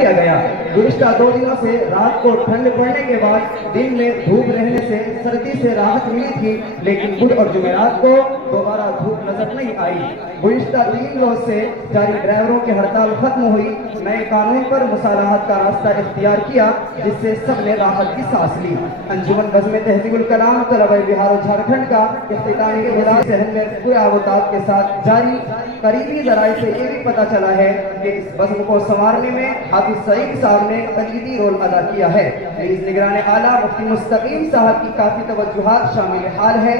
کیا گیا۔ گزشتہ 2 دنوں سے رات کو ٹھنڈ پڑنے کے بعد دن میں دھوپ رہنے سے سردی سے راحت ملی تھی، لیکن بدھ اور جمعرات کو دوبارہ دھوپ نظر نہیں آئی۔ گزشتہ 3 روز سے جاری ڈرائیوروں کی ہڑتال ختم ہوئی، نئے قانون پر مصالحت کا راستہ اختیار کیا، جس سے سب نے راحت کی سانس لی۔ انجمن بزم تہذیب الکلام طلبہ بہار و جھارکھنڈ کا اختتامی اجلاس شہر میں پورے آبوتاب کے ساتھ جاری۔ قریبی ذرائع سے یہ بھی پتہ چلا ہے کہ اس بزم کو سنوارنے میں حافظ سعید صاحب نے کلیدی رول ادا کیا ہے۔ اس نگران اعلیٰ مفتی مستقیم صاحب کی کافی توجہات شامل حال ہے۔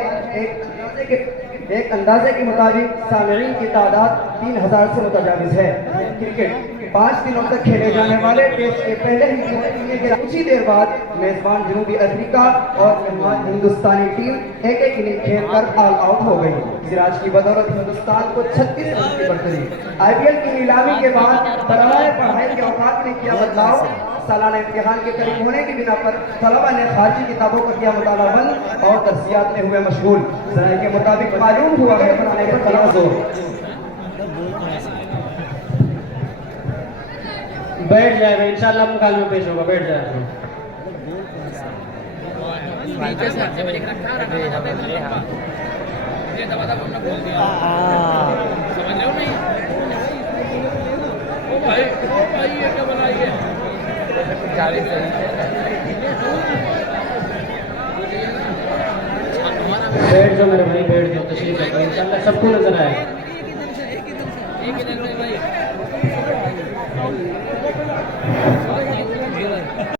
ایک اندازے کے مطابق سامعین کی تعداد 3000 سے متجاوز ہے۔ کرکٹ 5 دنوں تک کھیلے جانے والے ٹیسٹ کے پہلے ہی کے کچھ ہی دیر بعد میزبان جنوبی افریقہ اور مہمان ہندوستانی ٹیم ایک اننگ کھیل کر آل آؤٹ ہو گئی۔ سراج کی بدولت ہندوستان کو 36 رن کی برتری۔ آئی پی ایل کی نیلامی کے بعد طلباء پڑھائی کے اوقات میں کیا بدلاؤ؟ سالانہ امتحان کے قریب ہونے کی بنا پر طلباء نے خارجی کتابوں کا کیا مطالعہ بند اور درسیات میں ہوئے مشغول۔ ذرائع کے مطابق معلوم ہوا ہے پڑھانے پر طلباء زور۔ بیٹھ جائے گا انشاءاللہ مکالمہ میں پیش ہوگا، بیٹھ جائے گا۔ بیٹھ جاؤ میرے بھائی، بیٹھ جاؤ، تشریف رکھو، انشاءاللہ سب کو نظر آئے گا۔